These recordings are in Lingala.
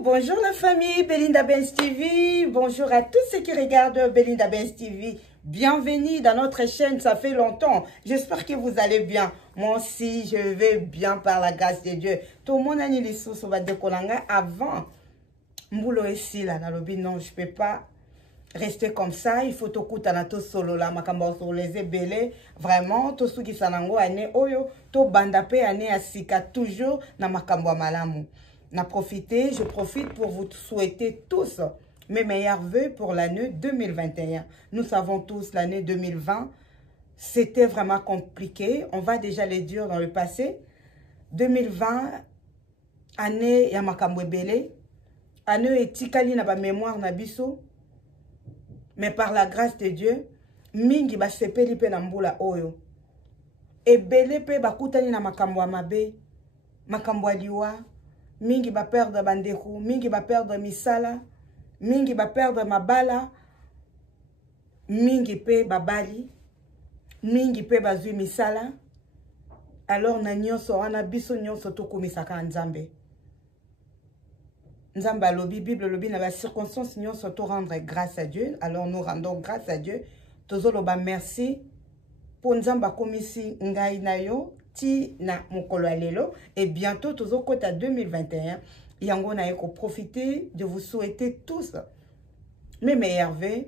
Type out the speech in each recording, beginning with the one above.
Bonjour la famille Belinda Benz TV, bonjour à tous ceux qui regardent Belinda Benz TV. Bienvenue dans notre chaîne, ça fait longtemps. J'espère que vous allez bien. Moi aussi, je vais bien par la grâce de Dieu. Tout le monde a dit les sources, on va décoller avant. Mboulo ici là, dans le but, non, je ne peux pas rester comme ça. Il faut tout écouter dans tout solo là, makamba sur les ébélés. Vraiment, tout ce qui s'anango ane oyo, tout bandapé ane asika toujours na makamba malamu. Je profite pour vous souhaiter tous mes meilleurs vœux pour l'année 2021. Nous savons tous l'année 2020, c'était vraiment compliqué. On va déjà les dire dans le passé. 2020, année ya makambo ebele, année etikali na ba mémoire na biso. Mais par la grâce de Dieu, mingi ba sepeli pe na mbula oyo. Ebele pe bakutani na makambo mabe, makambo liwa. Mingi ba perdre bandeku, mingi ba perdre misala, mingi ba perdre mabala, mingi pe babali, mingi pe bazui misala. Alors na nyonso wana biso nyonso tokumisaka nzambe. Nzambe alobi, Bible lobi na ba circonstances nyonso to rendre grâce à Dieu. Alors nous rendons grâce à Dieu. Tozoloba merci pour nzamba komisi ngai na yo. Na mokolo lelo et bientôt toujours côté à 2021 yango na eko profiter de vous souhaiter tous mes meilleurs vœux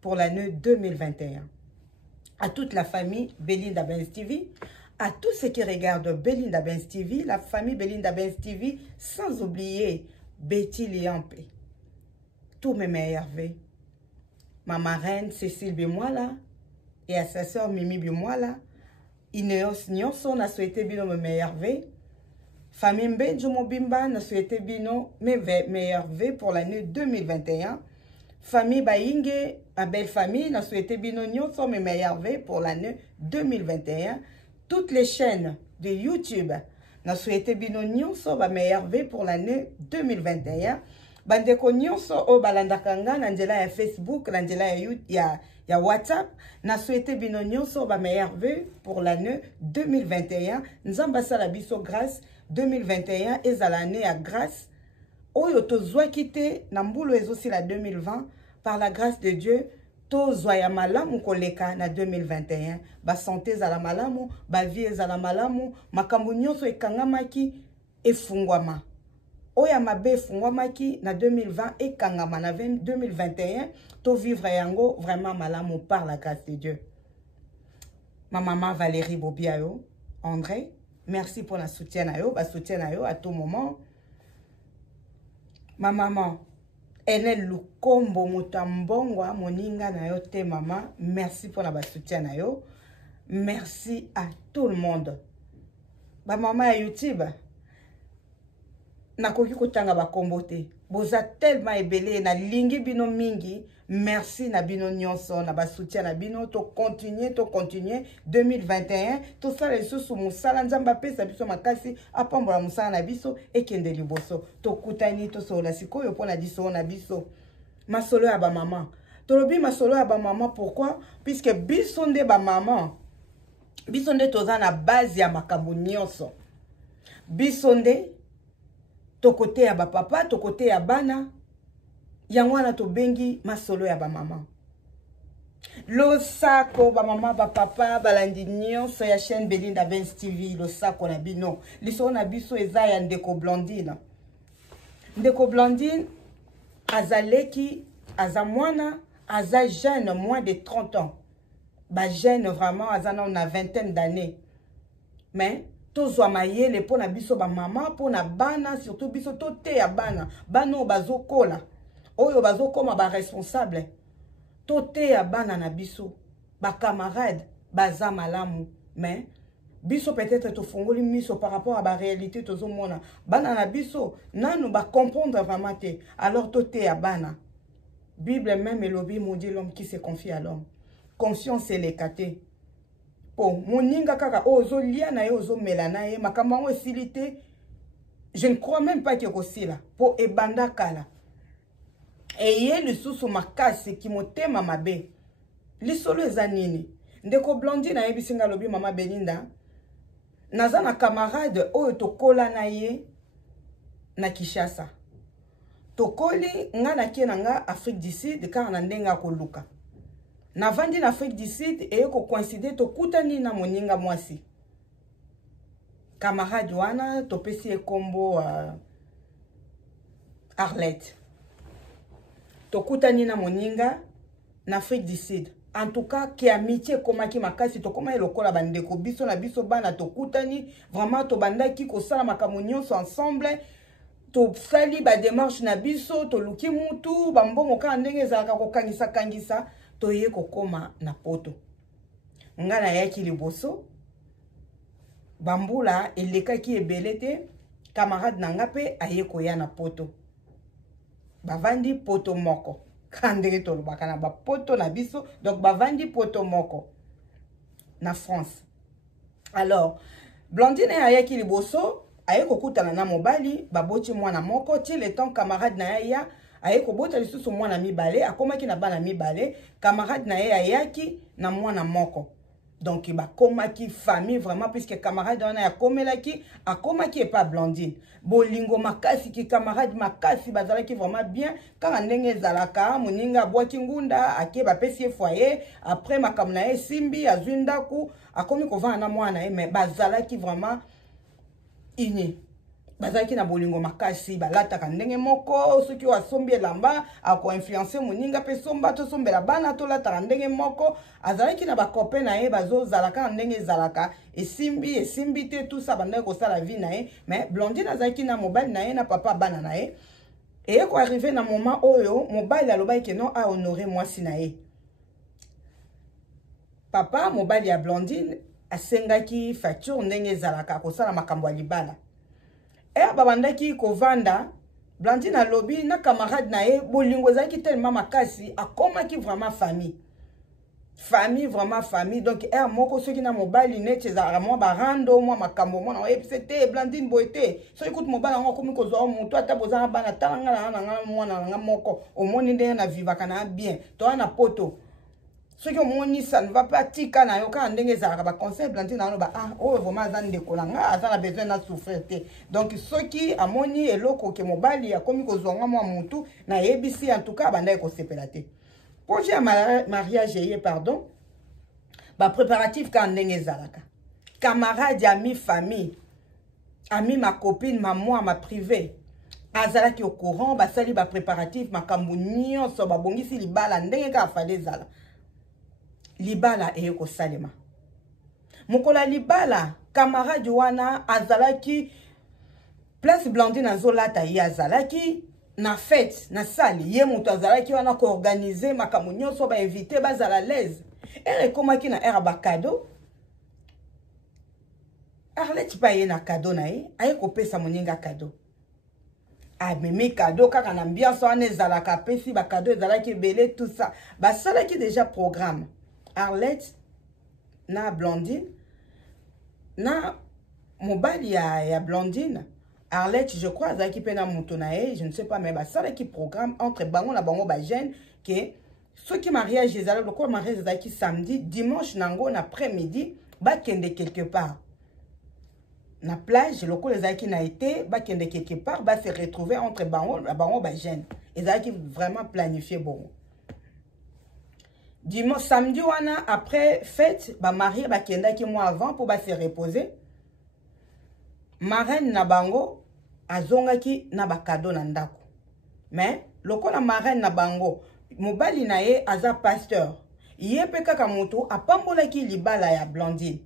pour l'année 2021 à toute la famille Belinda Benz TV, à tous ceux qui regardent Belinda Benz TV, la famille Belinda Benz TV, sans oublier Betty Liampé, tous mes meilleurs vœux, ma marraine Cécile Bimoala et à sa soeur Mimi Bimoala. Ineos nyonso na souhaité bino mes meilleurs vœux. Famille Mbenjo Mobimba na souhaité bino mes meilleurs vœux pour l'année 2021. Famille Bainge, ma belle famille, na souhaité bino nyonso mes meilleurs vœux pour l'année 2021. Toutes les chaînes de YouTube na souhaité bino nyonso mes meilleurs vœux pour l'année 2021. Bandeko nyonso o balandakanga na nzela ya Facebook, na nzela ya WhatsApp, na souhaité bino nyonso ba meilleurs vœux pour l'année 2021. Nzamba sala biso grâce 2021 ezala année ya grâce. Oyo tozwa kite na mbulu ezosi la 2020 par la grâce de Dieu. Tozwa ya malamu koleka na 2021. Ba santé ezala malamu, ba vie ezala malamu, makambo nyonso ekangamaki efungwama. Oya mabe fungwamaki na 2020 et kangama na 2021 to vivre yango vraiment malamu par la grâce de Dieu. Ma maman Valérie Bobiayo, André, merci pour la soutien à yo, à tout moment. Ma maman Enel Lukombo Mutambongwa moninga na yo te maman, merci pour la soutien à yo. Merci à tout le monde. Ma maman à YouTube nakoki kotanga ba kombote boza tellement ebele na lingi bino mingi. Merci na bino nyonso na ba soutien na bino. To continuer 2021 to sala lisusu musala nzamba pesa biso makasi apambola musala na biso ekende liboso. To kutani to sola sikoyo pona diso na biso masolo ya ba maman. Tolobi masolo ya ba maman, pourquoi? Puisque biso nde ba maman, biso nde toza na base ya makambo nyonso. Biso nde to côté ya ba papa, to côté ya bana, yangwana to bengi masolo ya ba mama. Lo sako ba mama ba papa balandi nyonso ya chaîne Belinda Benz TV, lo sako na bino. Liso na biso eza ya Ndeko Blondine. Ndeko Blondine azaleki azamwana, aza jeune, moins de 30 ans. Ba jeune vraiment azana on a vingtaine d'années. Mais tozwa mayele po na biso ba mama, po na bana, surtout biso to te ya bana. Bano bazokola. Oyo bazokoma ba responsable. To te ya bana na biso. Ba camarade, baza malamu. Mais biso peut-être to fongoli miso par rapport à ba réalité tozo mona. Bana na biso nanu ba comprendre vraiment te. Alors to te ya bana. Bible même elobi maudit l'homme qui se confie à l'homme. Confiance et l'écarté. Oh, moninga kaka ozo lia na yo ozo melana ye makambo esilité. Je ne crois même pas que kosila po ebanda kala. Eye lisusu makasi ki motema mabe. Lisolo ezanini. Ndeko Blondine na yebisinga lobi mama Belinda. Naza na camarade oyo tokola na ye na Kishasa. tokoli nga na kie na nga Afrique du Sud car na ndenga koluka na vandi na Afrique du Sud et ko coïncider to kutani na moninga mwasi camarade wana to pesi e kombo Arlette to kutani na moninga na Afrique du Sud. En tout cas, qui amitié comme qui makasi to koma lokola bandeko biso na biso bana to kutani vraiment to bandaki ko sala makamunyo ensemble to sali ba démarche na biso to luki mutu bambongo ka ndenge za ko kangisa to ye ko koma na poto ngana yaki liboso bambula eleka ki ebelete camarade nanga pe aye ko ya na poto bavandi poto moko kandere to lobaka na ba poto na biso donc bavandi poto moko na France. Alors Blandine ayaki liboso aye ko kutana na mobali baboti mwana moko ti le temps camarade na ya aye ko bota lisusu mwana mibale akomaki na bana mibale camarade na ye ayaki na mwana moko. Donc il komaki famille vraiment puisque camarade on a komelaki akomaki et pas Blandine bolingo makasi ki camarade makasi bazalaki vraiment bien quand ndenge zalaka moninga boati ngunda ake ba pesi foyer après makamna e simbi azwindaku akomi ko vana na mwana e mais bazalaki vraiment ini bazalaki na bolingo makasi balata ka ndenge moko soki wasombi elamba ako influencer moninga pe somba to sombela bana to lata ka ndenge moko azalaki na ba copain na ye bazo zalaka ndenge zalaka esimbi te tout ça banda ko sala vie na ye mais Blandine azalaki na mobile na ye na papa bana na ye et ko arriver na moment oyo mobile aloba ke non a honorer mwasi na ye papa mobile ya Blandine asengaki facture ndenge zalaka ko sala makambo ya libala. Babandaki kovanda Blandine alobi na camarade na ye bolingo zaki tellement makasi akomaki vraiment famille vraiment famille donc moko soki na mobile net za mo barando mo makambo mo na c'était Blandine boité so écoute mobile ngo komi ko zo mutu ata bozanga bana tanga na mwana nga moko omoni ndenge na vivaka na bien to na poto. Ce qui ont ça ne va pas tika na yo ka ndenge za ba conseil Blandine na ba oh vraiment za ndeko langa azana besoin na souffrir. Donc ce qui amoni eloko ke mobali ya komi ko zonga mo mutu na yebisi en tout cas banda ko sepela te. Projet mariage yé pardon ba préparatif ka ndenge zalaka. Camarade ami famille ami ma copine maman ma privée azalaki au courant ba sali ba préparatif makambo nyonso ba bongisi libala ndenge ka fale zala. Libala eyeko salema mokola libala camarade wana azalaki place Blandine azolata ye azalaki na fête na sali ye mutu azalaki wana ko organiser makambo nyonso ba inviter bazala l'aise komaki na era ba cadeau Arlette pa ye na cadeau na ye aye ko pesa moninga cadeau mimi cadeau kaka na ambiance wana ezalaka pesi ba cadeau ezalaki belé tout ça basalaki déjà programme Arlette na Blandine na mobali ya Blandine Arlette je crois azaki pe na moto na ye je ne sais pas mais ça qui programme entre bango na bango ba jeune que ceux qui mariage ezala le mariage ezaki samedi dimanche nango na après-midi ba kende quelque part na plage le ko ezaki na été ba kende quelque part ba se retrouver entre bango ba jeune ezaki vraiment planifié bon. Dimanche, samedi, après fête, ba marié ba kenda ki mois avant pour ba se reposer. Marraine na bango azonga ki na ba cadeau na ndako. Mais lokola marraine na bango mobali na ye aza pasteur. Ye pe kaka moto apambola ki libala ya Blandine.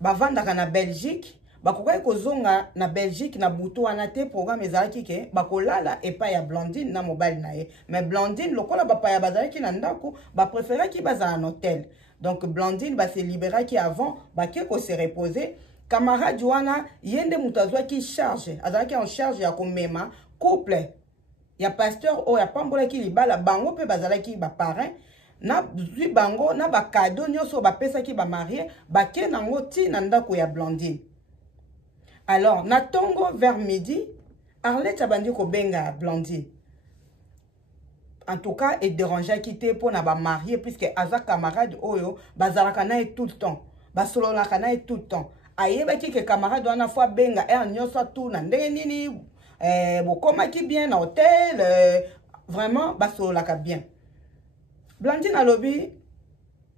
Ba vandaka na Belgique, ba kokai kozonga na Belgique na butu wana te programme ezalaki ke ba kolala epa ya Blandine na mobile na ye. Mais Blandine lokola ba pa ya bazalaki na ndako ba préféra ki baza en hôtel. Donc Blandine ba se libéra ki avant ba ke ko se reposer. Camarade wana yende mutazwa ki charge azalaki en charge ya komema couple ya pasteur o ya pambola ki libala bango pe bazalaki ba parrain na zui bango na ba cadeau nyonso ba pesa ki ba marié ba ke nango ti na ndako ya Blandine. Alors, na tongo vers midi, Arlette a bandi ko benga Blandine. En tout cas, il dérangeait quitter pour na ba marié puisque aza camarade oyo bazalaka na tout le temps. Basololaka na tout le temps. Ayeba ki ke camarade wana fois benga nyonso tout na ndenge nini bokomaki bien na hôtel vraiment basololaka bien. Blandine alobi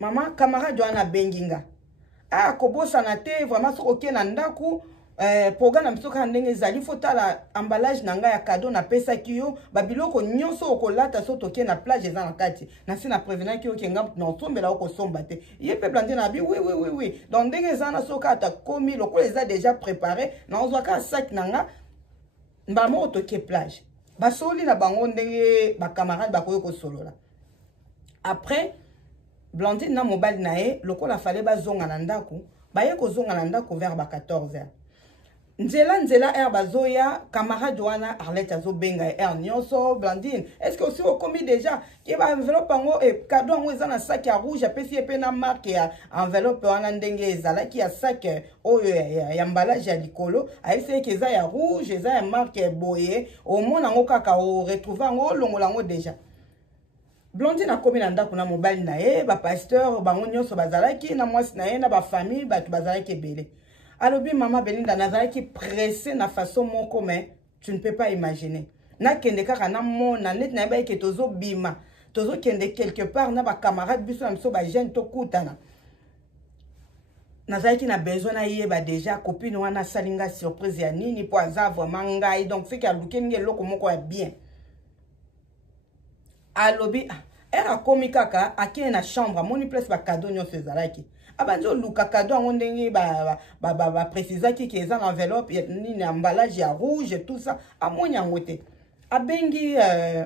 maman camarade wana benginga kobosana te vraiment soki oke na ndaku programme na biso kaka ndenge ezali fotala emballage na ngai ya cadeau napesaki yo babiloko nyonso okolata so toke na plage eza na kati nasi na prévenaki yo ke nga na osombela okosomba te ye mpe Blandine abi oui donc ndenge eza na soki ata komi lokola eza déjà préparé na ozwaka sac na nga mbala moko toke plage basoli na bango ndenge bacamarade bakoki kosolola. Après Blandine na mobali na ye lokola fale bazonga na ndaku baye kozonga na ndaku vers ba 14h. Nzela bazoya camarade wana Arlette azo benga nyonso Blandine est-ce que aussi okomi déjà ki ba enveloppe ngo cadeau ngo eza na sac ya rouge apesi pe na marque ya enveloppe wana ndenge ezala ki ya sac oyo ya emballage ya likolo aise ki eza ya rouge eza ya marque boye au mona ngo kaka o retrouver ngo longola ngo déjà. Blandine akomi na ndako na mobali na ye ba pasteur bango nyonso bazalaki na mwasi na ye na ba famille batu bazalaki ebele. Alobi maman Belinda nazalaki pressé na façon moko mais tu ne peux pas imaginer. Na kende kaka na mona net na ba ke tozo bima. Tozo kende quelque part na ba camarade biso na biso ba jeune to kutana. Nazalaki na besoin na yeba déjà copine wana salinga surprise ya nini po aza vraiment ngai donc fait ka luki nge loko moko ya bien. Alobi akomi kaka akene na chambre moni place ba cadeau nyonso ezalaki. Abanjo luka cadeau ango ndenge ba précisaki ki eza na enveloppe ni emballage ya rouge tout ça amoni yango te. Abengi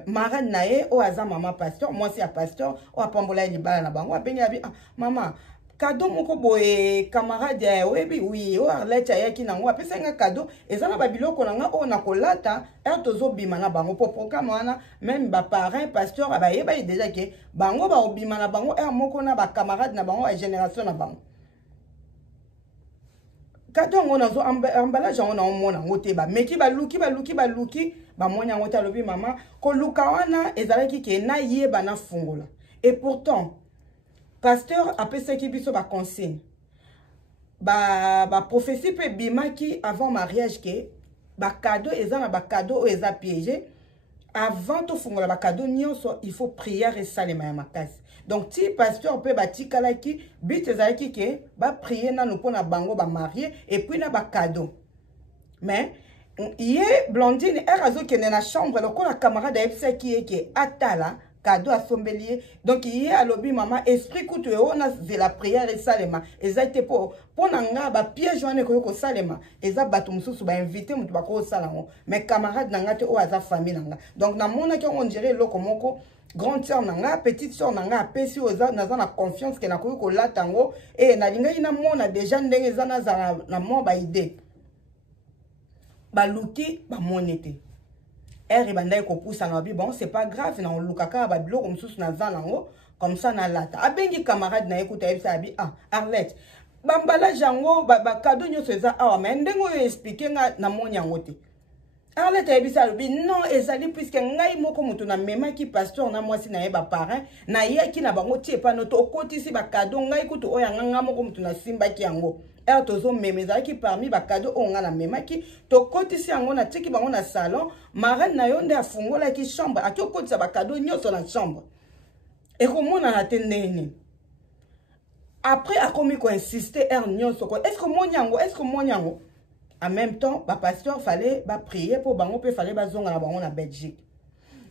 marraine na ye o aza mama pasteur moi c'est pasteur o apambola libala na bango abengi abi mama cadeau moko boye camarade ya webi oui o Arlette ayaki nango apesa nga cadeau eza na babiloko na nga o na kolata tozo bima na bango po programme wana même ba parrain pasteur abayeba déjà ke bango ba obima na bango moko na ba camarade na bango ya génération na bango cadeau ngo nazo emballage ngo na omona ngo te ba meki baluki ba monya ngo ta lobi mama ko luka wana ezalaki ke na yeba na fungola et pourtant pasteur apesaki biso ba consigne ba prophétie pe bimaki avant mariage ke ba cadeau eza na ba cadeau eza piégé avant to fungola ba cadeau nyonso il faut prière et salema ya makasi donc ti pasteur pe batikalaki but ezalaki ke ba prier nanu pona bango ba marier et puis na ba cadeau mais ye Blandine azo kende na chambre lokola camarade ayebisaki ye ke atala cadeau à sombelier donc il y a lobby maman esprit kutu on a de la prière et salema ezate pour nanga ba piège joane ko salema eza batu mususu ba inviter mutu ba ko salango mais camarade nanga te o aza famille nanga donc na mona ki on dirait loko moko grande sœur nanga petite sœur nanga apesi oza naza na confiance ke na ko latango et na linga ina mona déjà ndenge eza na mo ba idée ba luki ba monete et bandai ko poussa na bi bon c'est pas grave na lukaka ba biloko msusu na zalango comme ça na lata abengi camarade na écoute ebisa abi Arlette bambala jango ba cadeau nyonso eza mais ndengo yo expliquer nga na monyango te Arlette ebisa bi non ezali puisque ngai moko mutu na mema ki pasteur na mwasi na yeba parrain na yeki na bango tie pa noto okotisi ba cadeau ngai kutu oya nganga moko mutu na simba ki yango tozo memeza ki parmi ba cadeau onga na memaki to kotisi yango na tiki bango na salon marraine na yonde afungola ki chambre atyo kotisa ba cadeau nyonso na chambre et komona na tendeni après akomi ko insister nyonso ko est-ce que monyango en même temps ba pasteur fallait ba prier pour bango pe fallait ba zonga na bango na Belgique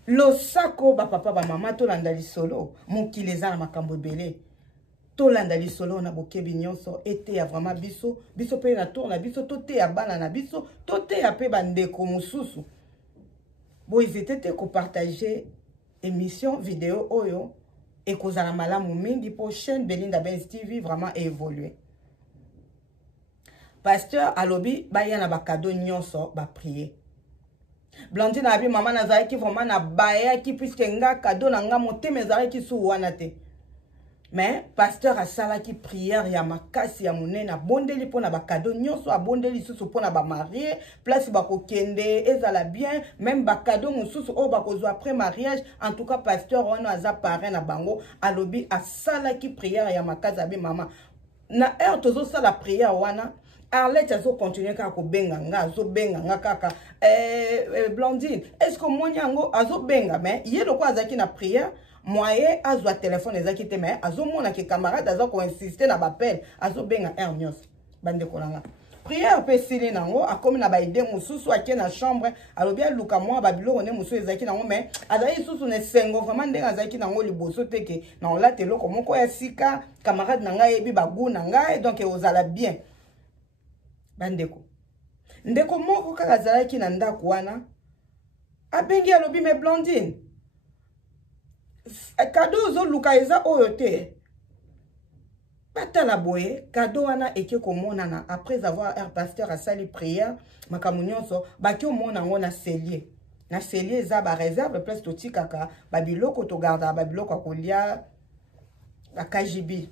lo sako ba papa ba mama to landa lisolo mokileza na makambo belé tolanda lisolo na bokebi nyonso ete ya vraiment biso pe na tour na biso tote ya bana na biso tote ya pe bandeko mususu bo ezete ko partager émission vidéo oyo et kozala malamu mingi pour chaîne Belinda Benz TV vraiment évoluer pasteur alobi baya na ba cadeau nyonso ba prier Blandine abi maman nazaki vraiment na baya ki puisque nga cadeau na nga motema ezalaki su wana te. Mais pasteur a salaki prière ya makasi ya monena bondeli pona ba cadeau nyonso abondeli susu pona ba marié place ba kokende ezala bien même ba cadeau mususu o ba kozwa après mariage en tout cas pasteur on aza parrain na bango alobi a salaki prière ya makasi abi mama na heure tozo sala prière wana Arlette azo continuer kaka ko benga nga azo benga nga kaka Blondine est-ce que monyango azo benga mais yelo ko azaki na prière moyen azwa téléphone ezaki te mais azo mona ke camarade azo ko insister na bapel azo benga nyos bande kolanga prière pe sili nango akomi na ba idée mususu akie na chambre alobi aluka mwa babilo ne musu ezaki nango mais azali susu ne sengo vraiment ndenge azaki nango liboso teke na olate loko moko ya sika camarade na ngai ebi bagu na ngai donc ozala bien bandeko ndeko moko kaka azalaki na ndako wana abengi alobi me Blondine cadeau ozoluka eza oyo te batala boye cadeau wana eke komonana après avoir un pasteur asali prière makambo nyonso baki omona yango na cellier eza ba réserve place totikaka babiloko togarda babiloko akolia bakajibi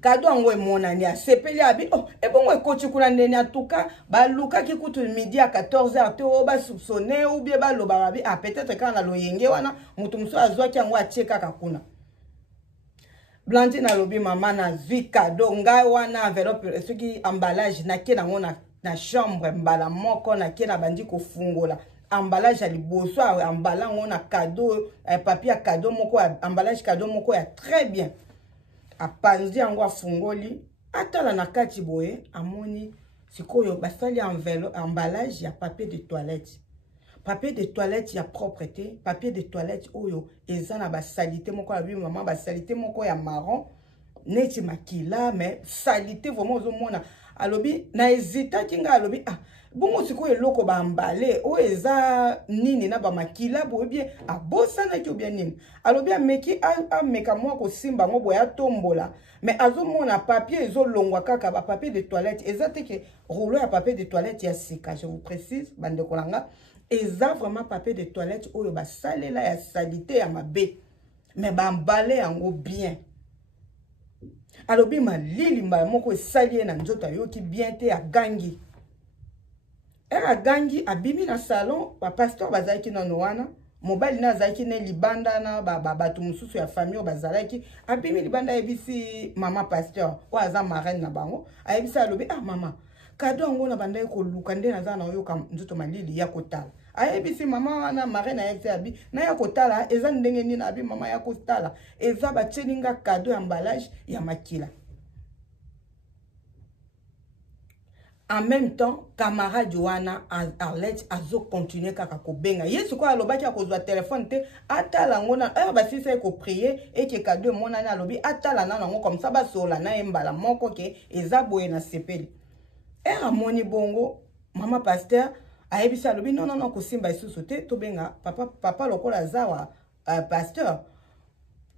cadeau yango emonani asepeli abi oh ebongo ekoti kuna ndeni atuka balukaki kutu midi à 14h te o basoupçonné ou bien baloba babi ah peut-être kana loyenge wana mutu muso azwaki yango atie kaka kuna Blondine alobi mama na zwi cadeau ngai wana enveloppe soki emballage nakie nango na chambre mbala moko nakie na bandi kofungola emballage ya liboso emballa ngo na cadeau papier cadeau moko emballage cadeau moko ya très bien apanzi yango afungoli atala na kati boye amoni sikoyo basali enveloppe emballage ya papier de toilette ya propreté papier de toilette oyo eza na basalite moko ya bi maman basalite moko ya marron neti makila mais salite vraiment ozomona alobi na hésita kinga alobi ah bongo sikoyo eloko ba emballé o eza nini na ba makila boye bien abosana ki bien nini alobi ameki ameka mwa ko simba ngo boya tombola mais azomona papier ezolongwa kaka ba papier de toilette eza te ke rouleau ya papier de toilette ya sika je vous précise bande kolanga eza vraiment papier de toilette oyo basalela ya salite ya mabe mais ba emballé yango bien alobi malili mbala moko esali na nzoto ayoki bien te agangi gangi abimi na salon ba pasteur bazalaki na wana mobali na azalaki ne libanda na batu mususu ya famille bazalaki abimi libanda ebisi mama pasteur o aza marraine na bango ayebisa alobi ah mama cadeau ngo na banda ko luka nde naza na yoka nzoto malili ya kotala ayebisi mama wana marraine ayebisi abi na ya kotala eza ndenge nini abi mama ya kotala eza bacheninga cadeau emballage ya makila. En même temps, camarade Joanna Arlette azo continuer kaka ko benga. Yesu ko alobaki akozwa téléphone te atala ngona ba sisa ko prier et que cadeau mona na lobi atala na ngo comme ça ba sola na embala moko ke eza boye na sepeli. Moni bongo mama pasteur ayebisa lobi non ko simba isusu te to benga papa lokola zawa pasteur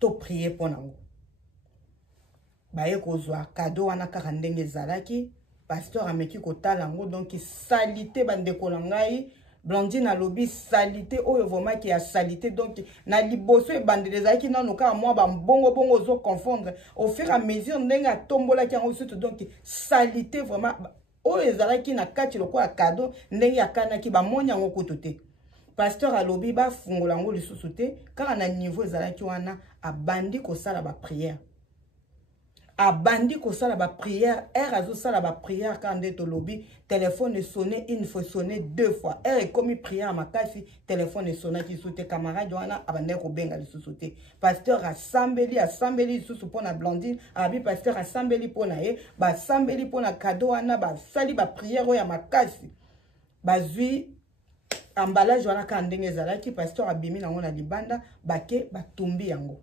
to prier pour nango. Ba ye kozwa cadeau wana kaka ndenge zalaki. Pasteur ameki kotala ngo donc salité bandeko na ngai Blondine alobi salité oyo vraiment ki ya salité donc na liboso e bandeleza ki nanu ka moi ba bongo zo confondre au fur et à mesure ndenga tombola ki ngo surtout donc salité vraiment oyo ezalaki na kati lokola cadeau ndenge akana ki ba monya ngo kotote pasteur alobi ba fungola ngo lisusu te kaka na niveau ezalaki wana abandi ko sala ba prière abandi ko sala ba prière azo sala ba prière quand ndeto lobi téléphone sonné une fois sonné deux fois comme prière makasi téléphone sonné ki soute camarade wana abande ko benga lisusu te pasteur assembeli lisusu pona Blondine abi pasteur assembeli pona ye ba assembeli pona cadeau wana ba sali ba prière ya makasi bazui emballage wana ka ndenge zalaki pasteur abimi nango na libanda bake batumbi yango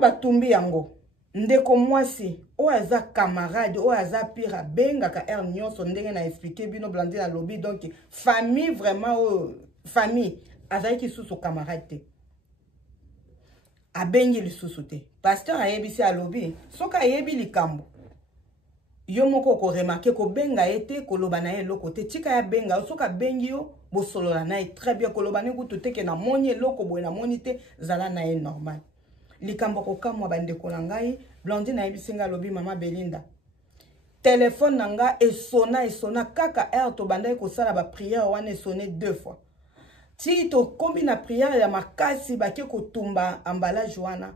batumbi yango ndeko mwasi o aza camarade o aza pire benga ka nyonso ndenge na expliquer bino Blondine na lobby donc famille vraiment famille azaki susu camarade te abengi lisusu te pasteur ayebisi a lobby soka yebi likambo yo moko ko remarquer ko benga ete koloba na ye loko te tika ya benga soka bengi yo bosolola na très bien koloba ne kutu te ke na moni loko boye na moni te zala na ye normal likambo ko kamwa bandeko na ngai Blondine ayebisinga lobi mama Belinda téléphone nanga esona kaka to bandai ko sala ba prière wana sonné deux fois ti to kombi na prière ya makasi bake ko tumba emballage wana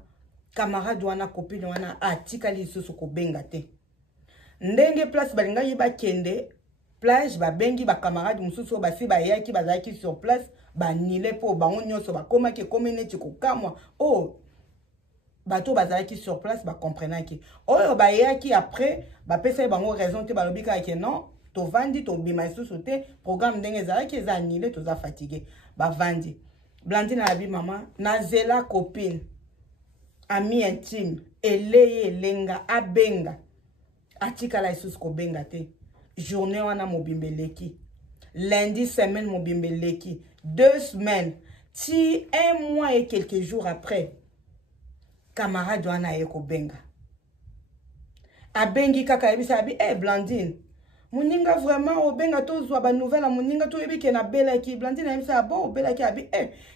camarade wana copine wana atikali lisusu kobenga te. Ndenge place balinga yiba kende plage babengi ba camarade mususu basi bayaki bazaki sur place banile po bango nyonso bakoma ke komeneti kokamwa oh bato bazalaki sur place ba comprenaki oyo bayaki après ba pesa bango raison te balobika ke non to vandi to bima lisusu te programme ndenge zalaki eza annulé to za fatigué ba vandi Blandine abi mama nazela copine ami intime eleye lenga abenga atikala lisusu kobenga te journée wana mobimbeleki lundi semaine mobimbeleki 2 semaines ti 1 mois et quelques jours après camarade wana ye kobenga abengi kaka yebisa abi Blandine muninga vraiment obenga tozwa ba nouvelle muninga to yebike na belaki Blandine yebisa bon obelaki abi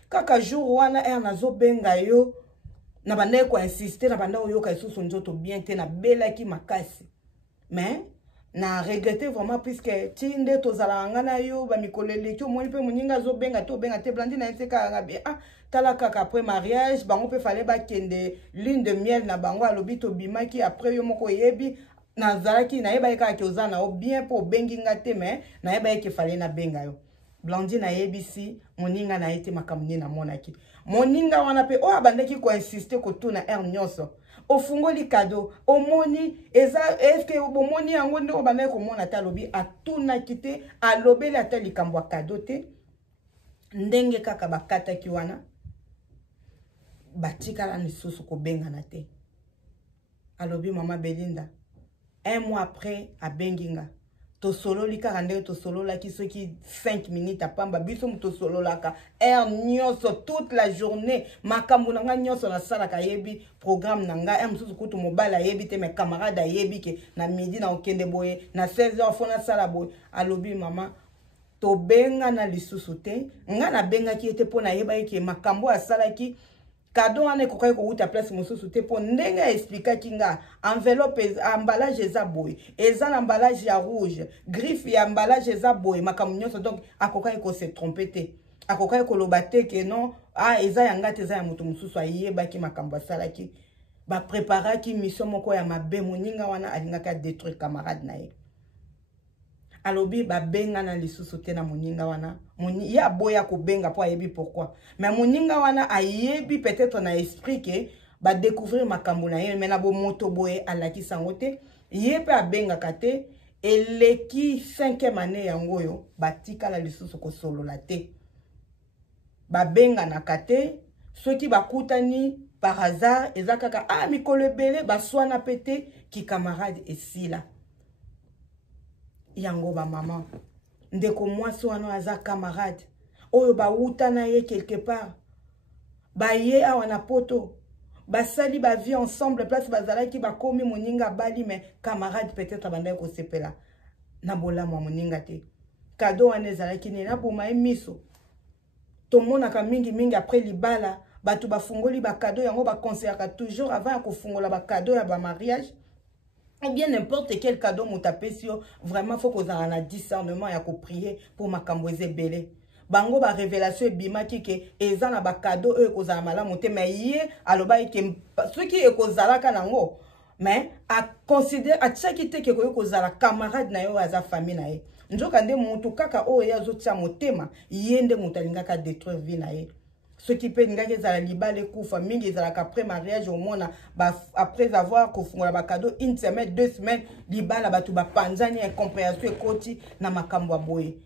kaka jour wana nazo benga yo na banda ko insister na banda oyoka isusu nzoto bien te na belaki makasi mais na regretter vraiment puisque tinde tozala ngana yo ba mikolele ko moni pe muninga zo benga to benga te Blandine na yeseka ngabi tala kaka après mariage bango pe fallait ba kende lune de miel na bango alobi to bimaki après yo moko yebi na zalaki na yeba ka kyoza na o bien po bengi ngate mais na yeba ke fallait na benga yo Blandine na yebisi muninga na ete makamuni na monaki moninga wana pe o abandaki ko insister ko tuna nyonso ofungoli cadeau omoni eza eske bomoni yango ndo banaye ko mona talobi atuna kite alobeli atali kambwa cadeau te ndenge kaka bakata ki wana batikala lisusu ko benga na te alobi mama Belinda 1 mois après abenginga to solo lika ndenge to solo la ki soki 5 minutes apamba biso to solo laka nyonso toute la journée makambo nanga nyonso na sala ka yebi programme nanga mususu kutu mobala yebi te mes camarades yebi ke na midi na okende boye na 16h fona sala boye alobi mama to benga na lisusu te nga na benga ki ete pona yeba ke makambo asala ki cadeau ane kokai ko uta place mususu te po ndenge explica kinga enveloppe emballage eza boy eza na emballage ya rouge griffe ya emballage eza boy makamunyoso donc akokai ko se tromper te akokai ko lobate ke non eza yanga te eza ya mutu mususu ayeba ki makambo sala ki ba préparer ki mission moko ya mabe moninga wana alingaka détruire camarade na ye alobi ba benga na lisusu te na moninga wana ya boya ko benga po ayebi pourquoi mais moninga wana ayebi peut-être na esprit ke ba découvrir makambo na ye mais na bo moto boye alaki sango te ye pe abenga kate eleki 5e année yango yo batika la lisusu ko solo la te ba benga na kate soki bakutani par hasard ezakaka mikolo ebele baswana pete ki camarade esila yango ba maman ndeko mwasi wana aza camarade oyo ba uta na ye quelque part ba ye awa na poto basali ba vie ensemble place bazalaki ba komi moninga bali mais camarade peut-être banda ko sepela na bolamo moninga te cadeau wana ezalaki ne na boma emiso to mona ka mingi après libala batu bafungoli ba cadeau yango ba conseillaka toujours avant ko fungola ba cadeau ya ba mariage ou bien n'importe quel cadeau moutapesio vraiment faut qu'on a un discernement ya ko prier pour makambo ezebele bango ba révélation bimaki ke eza na ba cadeau e ko za malamu te mais ye aloba ke ceux qui e ko zalaka nango mais a considérer a chaque te ke ko zala camarade na yo aza famille na ye njoka nde mutu kaka o ya zo tia motema yende mutalingaka détruire vie na ye ce qui peut n'gager za libale kufa mingi za après mariage au mona après avoir kofungola ba cadeau une semaine 2 semaines libala batu ba panzani incompréhension ekoti na makambo boye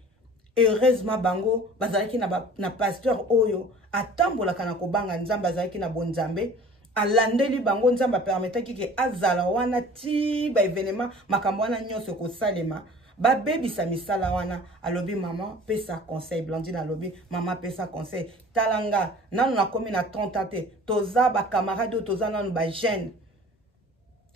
heureusement bango bazalaki na pasteur oyo atambola kana kobanga nzamba bazalaki na bonzambe alandeli bango nzamba permetaki ke azala wana ti ba événement makambo wana nyonso ko salema ba baby sa misala wana alobi maman pesa conseil Blandine alobi maman pesa conseil talanga nanu na komi na 30 ans te toza ba camarade toza nanu ba jeune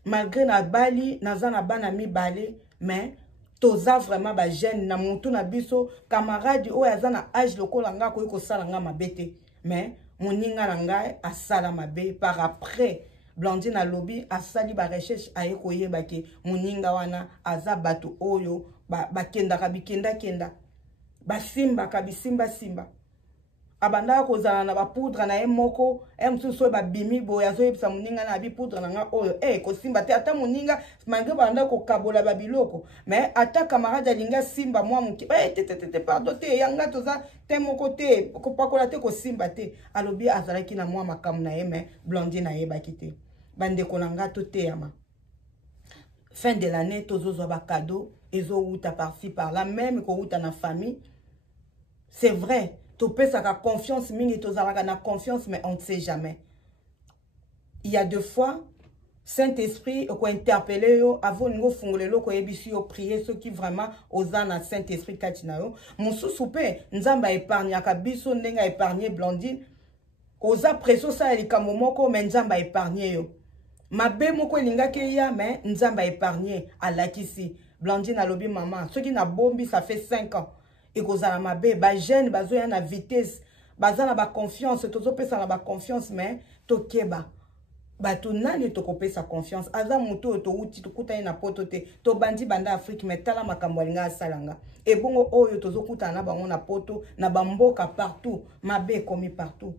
malgré na bali naza na bana mibale mais toza vraiment ba jeune na mutu na biso camarade o yaza na âge lokola nga ko sala nga mabete mais moninga na ngai asala mabe par après Blandine alobi asali ba recherche aye koyeba ke moninga wana aza bato oyo bakenda kabikenda kenda basimba kabisimba simba abanda kozala na ba poudre na ye moko msusu ba bimi boya zo yebisa muninga na bi poudre na nga oyo ko simba te ata muninga malgré banda ko kabola ba biloko mais ata camarade alinga simba mwa muki te pardon te yanga toza te moko te ko pakola te ko simba te alobi azalaki na mwa makamu na ye mais Blondine na ye bakite bande ko nanga to te yama fin de l'année tozo ba cadeau ezo uta par-ci par-là même ko uta na famille c'est vrai. Tu peux avoir confiance, mingi tu as confiance, mais on ne sait jamais. Il y a deux fois, Saint-Esprit, on interpellé avant de fongler l'eau, qu'on prier ceux qui vraiment osent na Saint-Esprit kachinayo. Mon sous-soupé, nzamba épargne, akabiso nenga épargné Blondine. Osa presso ça elika momoko, mais nzamba épargné yo. Ma bé moko linga ke ya, mais nzamba épargné à lakisi. Blondine a lobby maman. Ceux qui n'a bombi, ça fait 5 ans. Et kozala mabe ba jeune bazo ya na vitesse bazana ba confiance tozo pesa na ba confiance mais tokeba ba to nani tokopesa confiance aza muto to uti tokuta na poto te to bandi banda Afrique mais tala makambo linga salanga et bongo oyo tozo kuta na bango na poto na bamboka partout mabe komi partout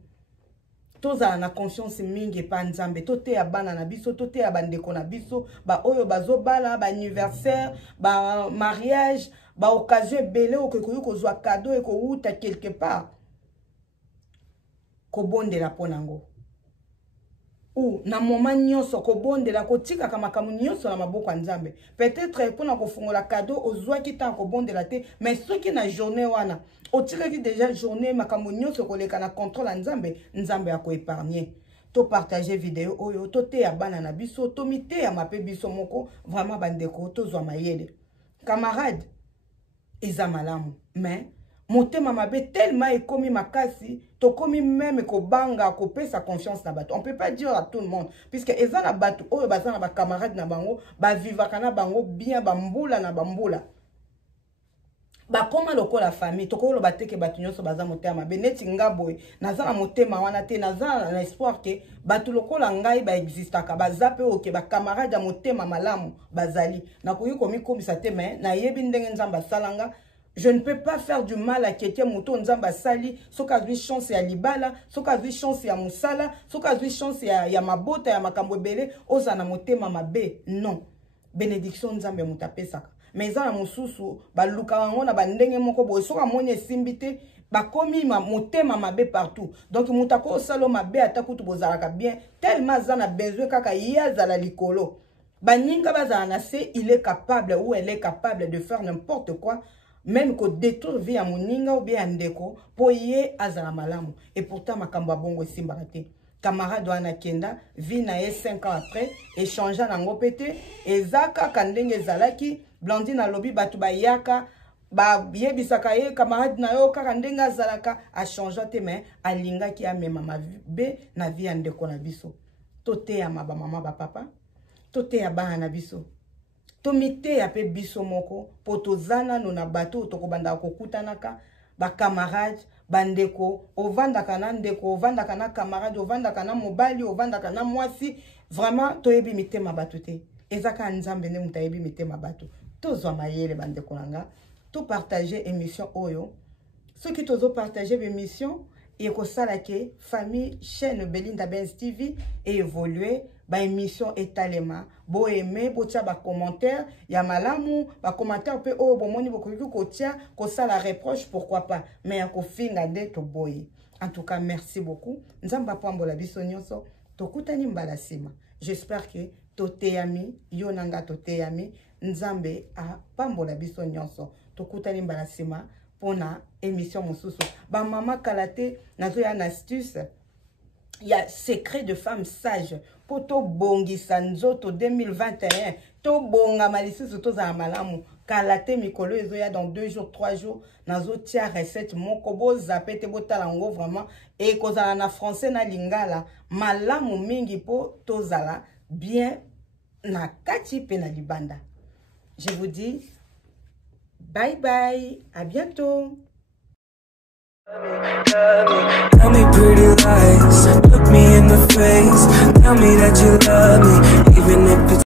tozala na confiance mingi pa nzambe tote ya bana na biso tote ya bandeko na biso ba oyo bazo bala ba anniversaire ba mariage ba occasion belé o ko kozwa cadeau e ko uta quelque part ko bondela ponango ou na moment nyonso ko bondela ko tika kama kamu nyonso na maboko ya nzambe peut-être pona ko fungola cadeau ozwa kita ko bondela te mais soki na journée wana o tika ki déjà journée makamu nyonso ko leka na contrôle ya nzambe ya ko épargner to partager vidéo oyo to te ya bana na biso to mite ya mape biso moko vraiment bandeko to zwa mayele camarade Iza malamu mais motema mabe tellement ekomi makasi to komi même ko banga ko pesa confiance na bato on peut pas dire à tout le monde puisque eza na bato oyo baza na ba camarade na bango ba vivaka na bango bien ba mbula na bambula ba koma lokola famille to ko lo bateke bato nyonso baza motema mabe neti ngaboy naza na motema wana te naza na espoir que bato lokola ngai ba existaka bazape oke ba camarade ya motema malamu bazali na koyi komi komisa te mais na yebi ndenge nzamba salanga. Je ne peux pas faire du mal à quelqu'un mouton nzamba sali soka zwi chance ya libala soka zwi chance ya musala soka zwi chance ya mabota ya makambo belé oza na motema mabe non bénédiction nzambe mutapesaka mais za na mususu baluka wango na bandenge moko boye soka moni simbité bakomi motema mabe partout donc mutako salo mabe atakutu bozalaka bien tellement za na besoin kaka yazala likolo baninga bazala na se il est capable ou elle est capable de faire n'importe quoi même que détourne vie à moninga ou bien ndeko pour y azala malamu et pourtant makamba bongo simbarate camarade wana kenda vie na 5 ans après échanger na ngopete ezaka kandenge zalaki Blondine na lobby batu bayaka ba yebisaka ye camarade na yo kaka ndenge azalaka a changer te mais alinga ki amema mabe na vie ndeko na biso tote ya maba mama ba papa tote ya bana na biso tomite ya pe biso moko potozana no na bato tokobanda kokutanaka ba camarade bandeko ovandaka na ndeko ovandaka na camarade ovandaka na mobali ovandaka na mwasi vraiment toyebi mitema bato te ezaka nzambe ne mutayebi mitema bato tozwa mayele bandeko nanga to partager émission oyo ceux qui tozo partager émission et ko sala ke famille chaîne Belinda Benz TV et évoluer ba émission étalema bo aimer bo tia ba commentaire ya malamu ba commentaire pe o bo moni bo ko tia ko sala reproche pourquoi pas mais ko finga de to boy en tout cas merci beaucoup nzamba pambola biso nyonso to kutani mbala sima j'espère que to teyami yo nanga to teyami nzambe a pambola biso nyonso to kutani mbala sima pona émission mosusu ba mama kalate nazo ya na astuce. Il y a secret de femme sage. Poto bongi sanzoto 2021. To bonga malisusu to za malamu. Kalate mikolo ezo ya dans 2 jours, 3 jours. Nazo tia recette moko bo zapete bo talango vraiment. Et kozala na français na lingala. Malamu mingi po to zala bien na kati pe na libanda. Je vous dis bye bye. À bientôt. Tell me pretty lies, look me in the face, tell me that you love me, even if it's